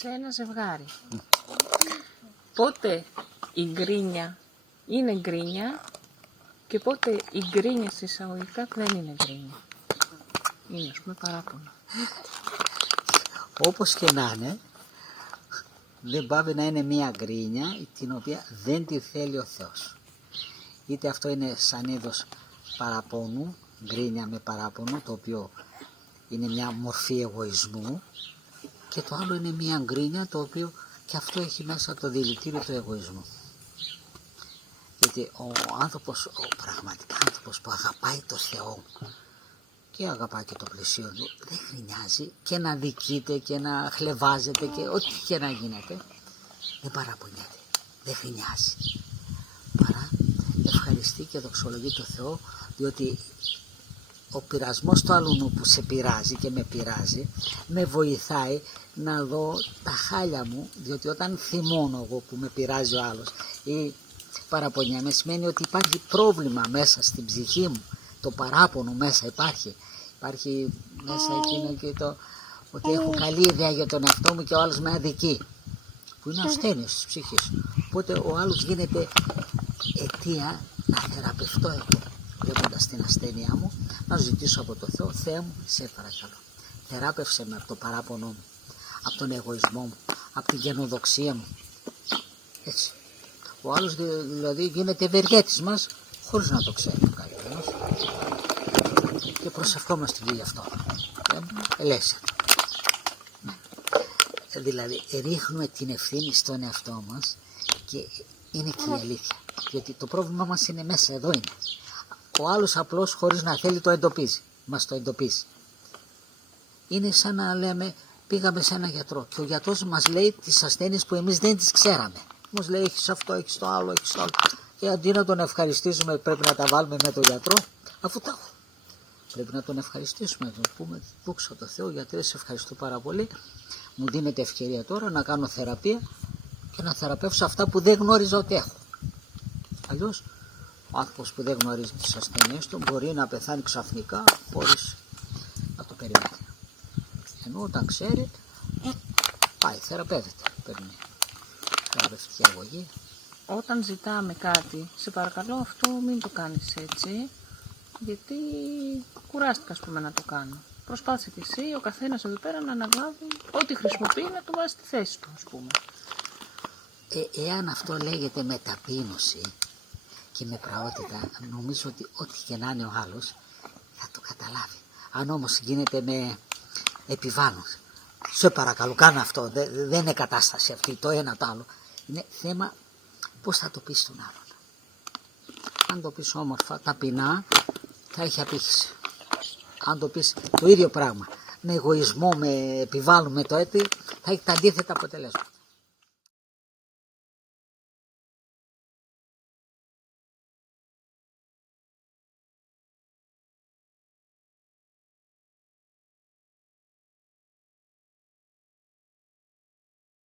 σε ένα ζευγάρι. Πότε η γκρίνια είναι γκρίνια και πότε η γκρίνια σε εισαγωγικά δεν είναι γκρίνια. Είναι, ας πούμε, παράπονο. Όπως και να είναι, δεν πάβει να είναι μια γκρίνια την οποία δεν τη θέλει ο Θεός. Είτε αυτό είναι σαν είδος παραπόνου, γκρίνια με παράπονο, το οποίο είναι μια μορφή εγωισμού, και το άλλο είναι μια γκρίνια το οποίο και αυτό έχει μέσα το δηλητήριο του εγωισμού. Γιατί ο άνθρωπος, ο πραγματικά άνθρωπος που αγαπάει το Θεό και αγαπάει και το πλαισίο του, δεν γκρινιάζει και να δικείται και να χλεβάζεται και ό,τι και να γίνεται, δεν παραπονιέται, δεν γκρινιάζει, παρά ευχαριστεί και δοξολογεί το Θεό, διότι ο πειρασμός του άλλου που σε πειράζει και με πειράζει με βοηθάει να δω τα χάλια μου, διότι όταν θυμώνω εγώ που με πειράζει ο άλλος ή παραπονιέμαι, σημαίνει ότι υπάρχει πρόβλημα μέσα στην ψυχή μου, το παράπονο μέσα υπάρχει μέσα εκείνο και το ότι έχω καλή ιδέα για τον εαυτό μου και ο άλλος με αδικεί, που είναι ασθένειες της ψυχής. Οπότε ο άλλος γίνεται αιτία να θεραπευτώ εγώ, βλέποντας την ασθένειά μου, να ζητήσω από το Θεό, Θεέ μου, σε παρακαλώ, θεράπευσε με από το παράπονο μου, από τον εγωισμό μου, από την γενοδοξία μου. Έτσι. Ο άλλος δηλαδή γίνεται ευεργέτης μας χωρίς να το ξέρει ο καλύτερος, και προσευχόμαστε και γι' αυτό. Ελέησατε. Δηλαδή ρίχνουμε την ευθύνη στον εαυτό μας και είναι και η αλήθεια. Γιατί το πρόβλημα μας είναι μέσα, εδώ είναι. Ο άλλος απλώς χωρίς να θέλει το εντοπίζει, μας το εντοπίζει. Είναι σαν να λέμε πήγαμε σε ένα γιατρό και ο γιατρός μας λέει τις ασθένειες που εμείς δεν τις ξέραμε. Μας λέει έχεις αυτό, έχεις το άλλο, έχεις το άλλο. Και αντί να τον ευχαριστήσουμε πρέπει να τα βάλουμε με τον γιατρό, αφού τα έχω. Πρέπει να τον ευχαριστήσουμε, να τον πούμε δόξα τω Θεώ, γιατρέ, σε ευχαριστώ πάρα πολύ. Μου δίνεται ευκαιρία τώρα να κάνω θεραπεία και να θεραπεύσω αυτά που δεν γνώριζα ότι έχω. Αλλιώς ο άνθρωπος που δεν γνωρίζει τις ασθένειες του μπορεί να πεθάνει ξαφνικά χωρίς να το περιμένει. Ενώ όταν ξέρει πάει, θεραπεύεται, παίρνει θεραπευτική αγωγή. Όταν ζητάμε κάτι, σε παρακαλώ αυτό μην το κάνεις έτσι, γιατί κουράστηκα, ας πούμε, να το κάνω. Προσπάθησε και εσύ, ο καθένας εδώ πέρα να αναλάβει ό,τι χρησιμοποιεί να το βάζει στη θέση του, ας πούμε. Εάν αυτό λέγεται με ταπείνωση και με πραότητα, νομίζω ότι ό,τι και να είναι ο άλλος θα το καταλάβει. Αν όμως γίνεται με επιβάλλον, σε παρακαλώ κάνε αυτό, δεν είναι κατάσταση αυτή, το ένα το άλλο. Είναι θέμα πώς θα το πεις στον άλλον. Αν το πεις όμορφα, ταπεινά, θα έχει απήχηση. Αν το πεις το ίδιο πράγμα, με εγωισμό, με επιβάλλον, με το έτσι, θα έχει τα αντίθετα αποτελέσματα.